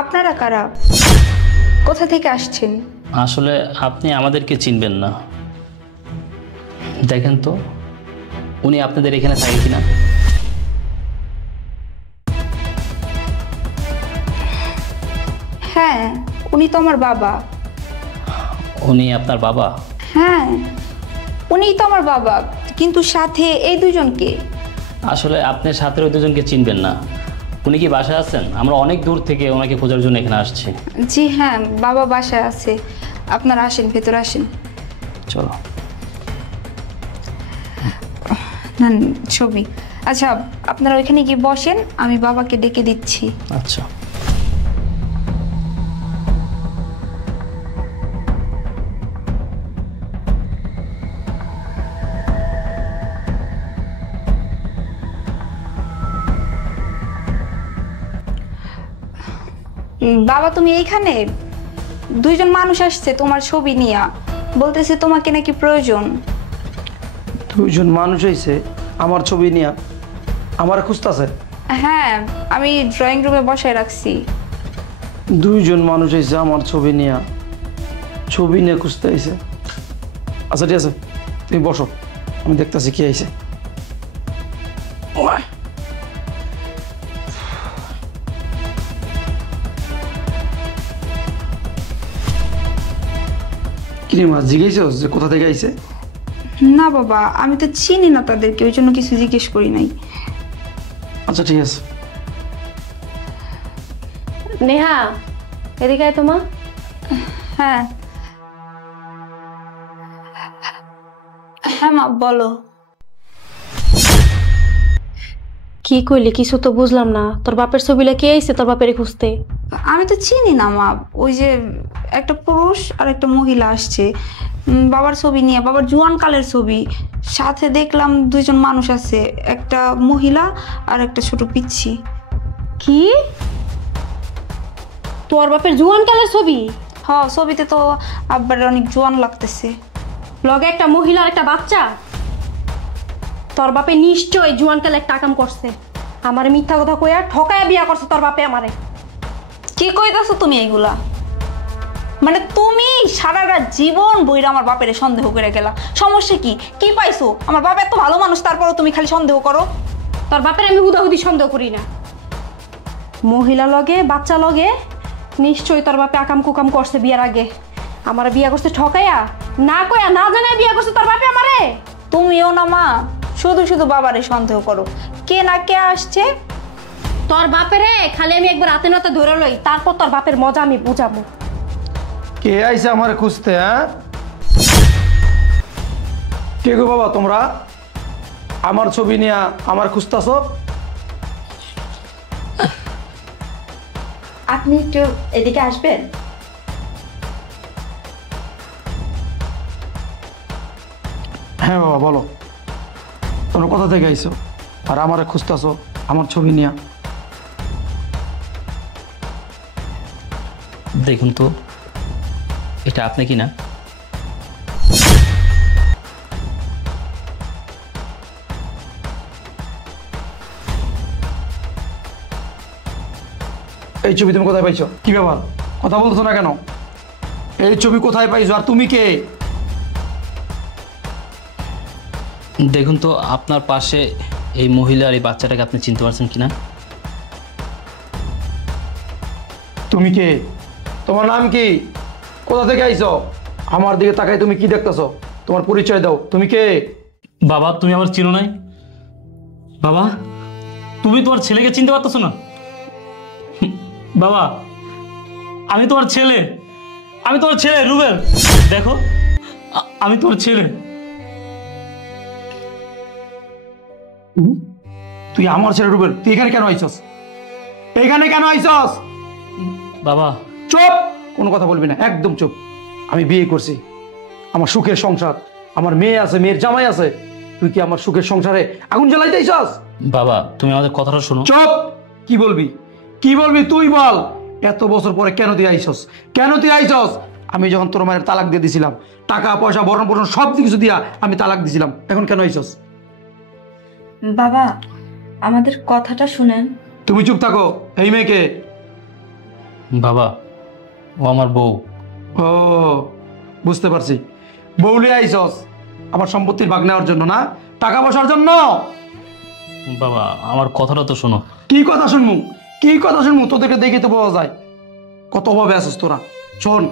আপনারা কারা? কোথা থেকে আসছেন? আসলে আপনি আমাদেরকে চিনবেন না। দেখেন তো উনি আপনাদের এখানে থাকে কিনা। হ্যাঁ, উনি তো আমার বাবা। উনি আপনার বাবা? হ্যাঁ, উনিই তো আমার বাবা, কিন্তু সাথে এই দুজনকে। আসলে আপনার সাথে ওই দুজনকে চিনবেন না। উনি কি বাসায় আছেন? আমরা অনেক দূর থেকে ওনাকে খোঁজার জন্য এখানে আসছি। জি হ্যাঁ, বাবা বাসায় আছে। আপনারা আসেন, ভেতরে আসেন। চলো। না, ছবি। আচ্ছা, আপনারা ওইখানে গিয়ে বসেন, আমি বাবাকে ডেকে দিচ্ছি। আচ্ছা। বাবা, তুমি এইখানে? দুইজন মানুষ আসছে তোমার ছবি নিয়ে, বলতেছে তোমাকে নাকি প্রয়োজন। দুইজন মানুষ হয়েছে আমার ছবি নিয়ে আমার খুঁজতেছে? হ্যাঁ, আমি ড্রয়িং রুমে বসায় রাখছি। দুইজন মানুষ হয়েছে আমার ছবি নিয়ে খুঁজতে আইছে। আচ্ছা ঠিক আছে, তুমি বসো, আমি দেখতেছি কি আইছে। কিরে মা, জিজ্ঞেস যে কোথা থেকে আইছে? না বাবা, আমি তো চিনি না তাদেরকে, ওই জন্য কিছু জিজ্ঞেস করি নাই। আচ্ছা ঠিক আছে। নেহা, এদিকে আয় তোমা। হ্যাঁ হ্যাঁ মা, বলো। কি কইলি? কিছু তো বুঝলাম না। তোর বাপের ছবিটা কে আইছে তোর বাপের খুঁজতে? আমি তো চিনি না মা, ওই যে একটা পুরুষ আর একটা মহিলা আসছে বাবার ছবি নিয়ে, বাবার জোয়ানকালের ছবি। সাথে দেখলাম দুইজন মানুষ আছে, একটা মহিলা আর একটা ছোট পিচ্ছি। কি? তোর বাপের জোয়ানকালের ছবি? হ্যাঁ, ছবিতে তো আব্বার অনেক জোয়ান লাগতেছে। লগে একটা মহিলা আর একটা বাচ্চা? তোর বাপে নিশ্চয় জোয়ানকালে একটা কাম করছে। আমারে মিথ্যা কথা কইয়া ঠকায়া বিয়া করছে তোর বাপে আমারে। কি কইতাছো তুমি এইগুলা? মানে তুমি সারাটা জীবন বইরা আমার বাপের সন্দেহ করে গেলা, সমস্যা কি? কি পাইছো? আমার বাপ এত ভালো মানুষ, তারপরও তুমি খালি সন্দেহ করো। তোর বাপের আমি হুদাহুদি সন্দেহ করি না। মহিলা লগে বাচ্চা লগে নিশ্চয়ই তোর বাপে আকাম কুকাম করছে বিয়ার আগে। আমার বিয়া করছে ঠকাইয়া, না কইয়া না জানায় বিয়া করছে তোর বাপে আমারে। তুমিও না মা, শুধু শুধু বাবারে সন্দেহ করো। কে না কে আসছে? তোর বাপেরে খালি আমি একবার হাতে নাতে ধরে লই, তারপর তোর বাপের মজা আমি বুঝাবো। কে আইছে আমার খুঁজতে? হ্যাঁ, কে গো বাবা তোমরা? আমার ছবি নিয়ে আমার খুঁজতেছ? আপনি একটু এদিকে আসবেন? হ্যাঁ বাবা বলো, তোমরা কোথা থেকে আইছো আর আমার খুঁজতেছ আমার ছবি নিয়ে? দেখুন তো এটা আপনি কি না? এই ছবি তুমি কোথায় পাইছো? কি ব্যাপার, কথা বলছো না কেন? এই ছবি কোথায় পাইছো আর তুমি কে? দেখুন তো আপনার পাশে এই মহিলা আর এই বাচ্চাটাকে আপনি চিনতে পারছেন কিনা? তুমি কে? তোমার নাম কি? কোথা থেকে আইছো? আমার দিকে তাকাই তুমি কি দেখতেছো? তোমার পরিচয় দাও, তুমি কে? বাবা তুমি আমার চিনো নাই? বাবা তুমি তোমার ছেলেকে চিনতে পারতেছো না? বাবা আমি তোমার ছেলে, আমি তোমার ছেলে রুবেল। দেখো আমি তোমার ছেলে। তুই আমার ছেলে রুবেল, তুই এখানে কেন আইছস? এখানে কেন আইছস? বাবা চুপ, কোনো কথা বলবি না, একদম চুপ। আমি বিয়ে করছি, আমার সুখের সংসার, আমার মেয়ে আছে, মেয়ের জামাই আছে। তুই কি আমার সুখের সংসারে আগুন জ্বালাইতে আইছস? বাবা তুমি আমাদের কথাটা শোনো। চুপ, কি বলবি? কি বলবি তুই বল। এত বছর পরে কেন তুই আইছস? কেন তুই আইছস? আমি যখন তোর মায়ের তালাক দিয়ে দিছিলাম, টাকা পয়সা বরণ বরণ সব কিছু দিয়া আমি তালাক দিছিলাম, এখন কেন আইছস? বাবা, আমাদের কথাটা শুনেন। তুমি চুপ থাকো। এই মেয়েকে বাবা, ও আমার বউ। ও বুঝতে পারছি, বউলে আইসস আমার সম্পত্তির ভাগ নেওয়ার জন্য না, টাকা পয়সার জন্য। বাবা, আমার কথাটা তো শোনো। কি কথা শুনমু, কি কথা শুনমু? তোদেরকে দেখে তো পাওয়া যায় কত অভাবে আছিস তোরা। শোন,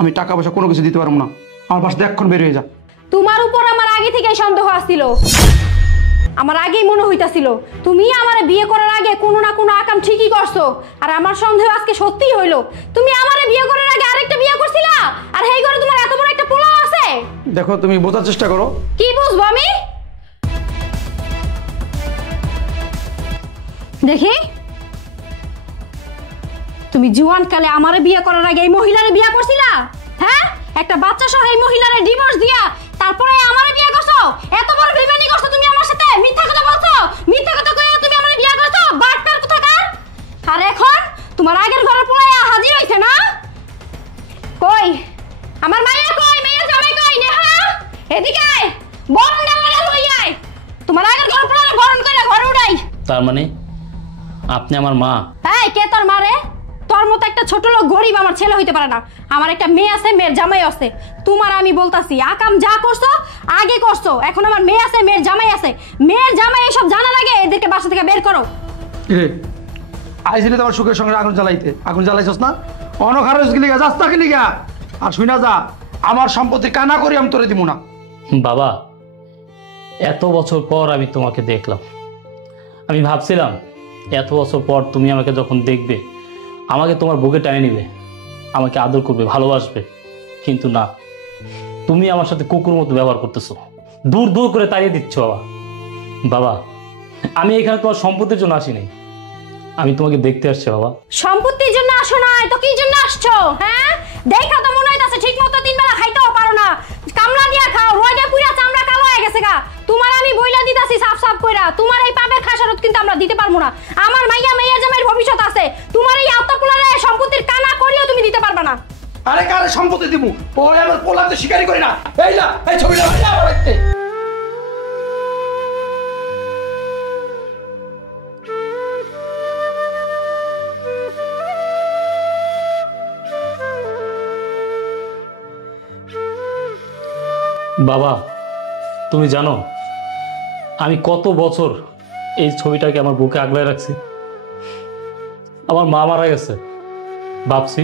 আমি টাকা পয়সা কোনো কিছু দিতে পারবো না, আমার পাশে এখন বের হয়ে যা। তোমার উপর আমার আগে থেকেই সন্দেহ আসছিল, আমার আগেই মনে হইতাছিল তুমি আমার বিয়ে করার আগে কোনো না কোনো আকাম ঠিকই করছো। আর আমার সন্দেহ আজকে সত্যিই হইলো, তুমি আমারে বিয়ে করার আগে আরেকটা বিয়ে করছিলা, আর হেই ঘরে তোমার এত বড় একটা পোলাও আছে। দেখো, তুমি বোঝার চেষ্টা করো। কি বুঝবো আমি? দেখি, তুমি জুয়ান কালে আমারে বিয়ে করার আগে এই মহিলারে বিয়ে করছিলা? হ্যাঁ, একটা বাচ্চা সহ এই মহিলারে ডিভোর্স দিয়া তারপরে আমারে বিয়ে করছো। এত বড় বেইমানি করছো তুমি আমার সাথে, মিথ্যা কথা বলছো, মিথ্যা কথা কইয়া তুমি আমারে বিয়ে করছো। বাটপার কোথাকার! আর এখন তোমার আগের ঘরে পোলায়া হাজির হইছে না? কই আমার মাইয়া, কই মাইয়া জামাই, কই নেহা এদিকে আয়, বরণ ডাঙারে লই আয়। তোমার আগের ঘরে পোলারে বরণ করে ঘরে উড়াই। তার মানে আপনি আমার মা? এই, কে তোর মা রে? তোর মতো একটা ছোট লোক গরিব আমার ছেলে হইতে পারে না। আমার একটা মেয়ে আছে, মেয়ের জামাই আছে। তোমার আমি বলতাছি, আকাম যা করছো আগে করছো, এখন আমার মেয়ে আছে, মেয়ের জামাই আছে। মেয়ের জামাই এসব জানা লাগে, এদেরকে বাসা থেকে বের করো। রে আইছিলি তোমার সুখের সঙ্গে আগুন জ্বালাইতে, আগুন জ্বালাইছস না? অনখারস গিলি গা, যাস্তা গিলি গা। আর শুনা যা, আমার সম্পত্তি কানা করি আমি তোরে দিব না। বাবা, এত বছর পর আমি তোমাকে দেখলাম। আমি ভাবছিলাম এত বছর পর তুমি আমাকে যখন দেখবে, আমাকে তোমার বুকে টানে নিবে, আমাকে আদর করবে, ভালোবাসবে। কিন্তু না, তুমি আমার সাথে কুকুর মতো ব্যবহার করতেছো, দূর দূর করে তাড়িয়ে দিচ্ছ। বাবা, বাবা, আমি এখানে তোমার সম্পত্তির জন্য আসিনি, আমি তোমাকে দেখতে আসছি। বাবা, সম্পত্তির জন্য আসো না তো কি জন্য আসছো? হ্যাঁ, দেখা তো মনে হইতাছে ঠিক মতো 3 বেলা খাইতেও পারো না, কামলা দিয়া খাও, রোদে পুরা চামড়া কালো হয়ে গেছে গা। তোমার আমি বইলা দিতাছি সাফ সাফ কইরা, তোমার এই পাপের খাসারত কিন্তু আমরা দিতে পারবো না। আমার মাইয়া মাইয়া জামাইয়ের ভবিষ্যৎ আছে, তোমার এই আত্মপুলারে সম্পত্তির কানা করিও তুমি দিতে পারবা না। আরে কারে সম্পত্তি দিব? ওরে আমার পোলাতে শিকারি করি না। এই না, এই ছবিটা ভাই আমার দেখতে। বাবা, তুমি জানো আমি কত বছর এই ছবিটাকে আমার বুকে আগলায় রাখছি। আমার মা মারা গেছে, ভাবছি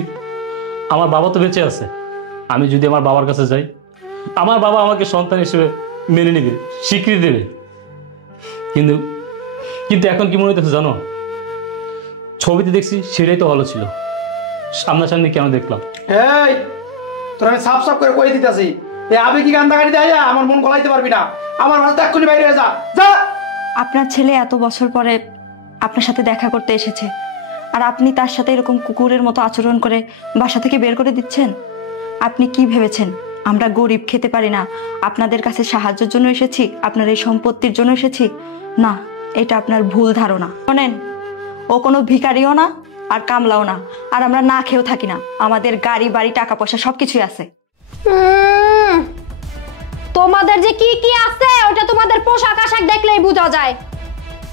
আমার বাবা তো বেঁচে আছে, আমি যদি আমার বাবার কাছে যাই, আমার বাবা আমাকে সন্তান হিসেবে মেনে নেবে, স্বীকৃতি দেবে। কিন্তু কিন্তু এখন কি মনে হইতেছে জানো, ছবিতে দেখছি সেটাই তো ভালো ছিল, সামনাসামনি কেন দেখলাম? এই তোর আমি সাফ সাফ করে কই দিতেছি, এই আবেগী কান্দাকাটি দেয় আমার মন গলাইতে পারবি না। আমার মাথা এক্ষুনি বাইরে হয়ে যা, যা। আপনার ছেলে এত বছর পরে আপনার সাথে দেখা করতে এসেছে, আর আপনি তার সাথে এরকম কুকুরের মতো আচরণ করে বাসা থেকে বের করে দিচ্ছেন। আপনি কি ভেবেছেন আমরা গরিব, খেতে পারি না, আপনাদের কাছে সাহায্যের জন্য এসেছি, আপনার এই সম্পত্তির জন্য এসেছি? না, এটা আপনার ভুল ধারণা। শোনেন, ও কোনো ভিখারিও না আর কামলাও না, আর আমরা না খেয়েও থাকি না, আমাদের গাড়ি বাড়ি টাকা পয়সা সবকিছুই আছে। তোমাদের যে কি কি আছে ওটা তোমাদের পোশাক আশাক দেখলেই বোঝা যায়।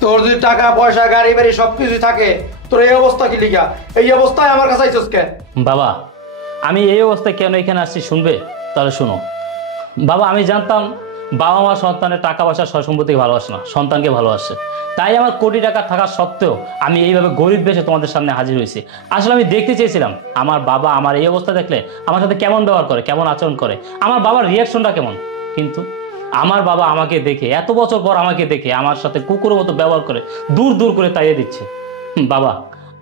তোর যদি টাকা পয়সা গাড়ি বাড়ি সবকিছু থাকে, তোর এই অবস্থা কি লিগা? এই অবস্থায় আমার কাছে আইছস কে? বাবা, আমি এই অবস্থায় কেন এখানে আসছি শুনবে? তাহলে শোনো বাবা, আমি জানতাম বাবা মা সন্তানের টাকা পয়সা সয় সম্পত্তিকে ভালোবাসে না, সন্তানকে ভালোবাসে। তাই আমার কোটি টাকা থাকা সত্ত্বেও আমি এইভাবে গরিব বেশে তোমাদের সামনে হাজির হয়েছি। আসলে আমি দেখতে চেয়েছিলাম আমার বাবা আমার এই অবস্থা দেখলে আমার সাথে কেমন ব্যবহার করে, কেমন আচরণ করে, আমার বাবার রিয়াকশনটা কেমন। কিন্তু আমার বাবা আমাকে দেখে, এত বছর পর আমাকে দেখে আমার সাথে কুকুরের মতো ব্যবহার করে দূর দূর করে তাড়িয়ে দিচ্ছে। বাবা,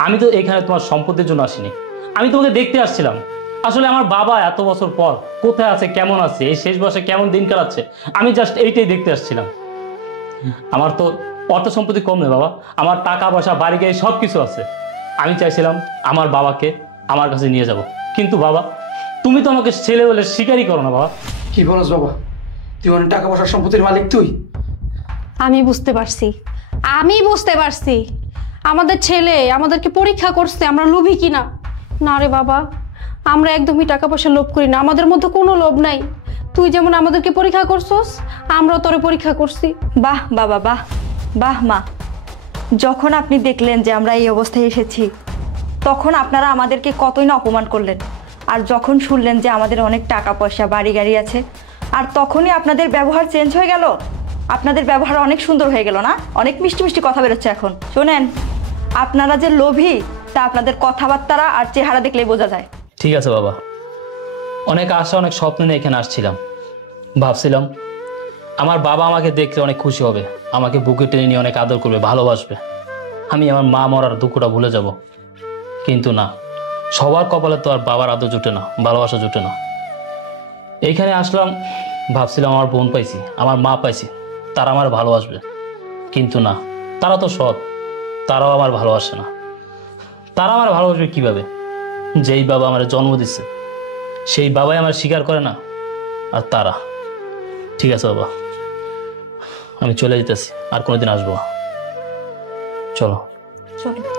আমি তো এখানে তোমার সম্পত্তির জন্য আসিনি, আমি তোমাকে দেখতে আসছিলাম। আসলে আমার বাবা এত বছর পর কোথায় আছে, কেমন আছে, এই শেষ বয়সে কেমন দিন কাটাচ্ছে, আমি জাস্ট এইটাই দেখতে আসছিলাম। আমার তো অর্থ সম্পত্তি কম নেই বাবা, আমার টাকা পয়সা বাড়ি গাড়ি সব কিছু আছে। আমি চাইছিলাম আমার বাবাকে আমার কাছে নিয়ে যাব, কিন্তু বাবা তুমি তো আমাকে ছেলে বলে স্বীকারই করো না। বাবা, কি বলস বাবা? তুই অনেক টাকা পয়সার সম্পত্তির মালিক তুই? আমি বুঝতে পারছি, আমি বুঝতে পারছি আমাদের ছেলে আমাদেরকে পরীক্ষা করছে আমরা লোভী কিনা। না রে বাবা, আমরা একদমই টাকা পয়সা লোভ করি না, আমাদের মধ্যে কোনো লোভ নাই। তুই যেমন আমাদেরকে পরীক্ষা করছস, আমরাও তোরে পরীক্ষা করছি। বাহ বাবা, বাহ বাহ মা, যখন আপনি দেখলেন যে আমরা এই অবস্থায় এসেছি, তখন আপনারা আমাদেরকে কতই না অপমান করলেন। আর যখন শুনলেন যে আমাদের অনেক টাকা পয়সা বাড়ি গাড়ি আছে, আর তখনই আপনাদের ব্যবহার চেঞ্জ হয়ে গেল। আপনাদের ব্যবহার অনেক সুন্দর হয়ে গেল না? অনেক মিষ্টি মিষ্টি কথা বেরোচ্ছে এখন। শোনেন, আপনারা যে লোভী তা আপনাদের কথাবার্তা আর চেহারা দেখলেই বোঝা যায়। ঠিক আছে বাবা, অনেক আশা অনেক স্বপ্ন নিয়ে এখানে আসছিলাম। ভাবছিলাম আমার বাবা আমাকে দেখলে অনেক খুশি হবে, আমাকে বুকে টেনে নিয়ে অনেক আদর করবে, ভালোবাসবে, আমি আমার মা মরার দুঃখটা ভুলে যাব। কিন্তু না, সবার কপালে তো আর বাবার আদর জুটে না, ভালোবাসা জুটে না। এইখানে আসলাম, ভাবছিলাম আমার বোন পাইছি, আমার মা পাইছি, তারা আমার ভালোবাসবে। কিন্তু না, তারা তো সৎ, তারাও আমার ভালোবাসে না। তারা আমার ভালোবাসবে কীভাবে? যেই বাবা আমার জন্ম দিচ্ছে সেই বাবাই আমার স্বীকার করে না, আর তারা। ঠিক আছে বাবা, আমি চলে যেতেছি, আর কোনোদিন আসবো না। চলো। চলো।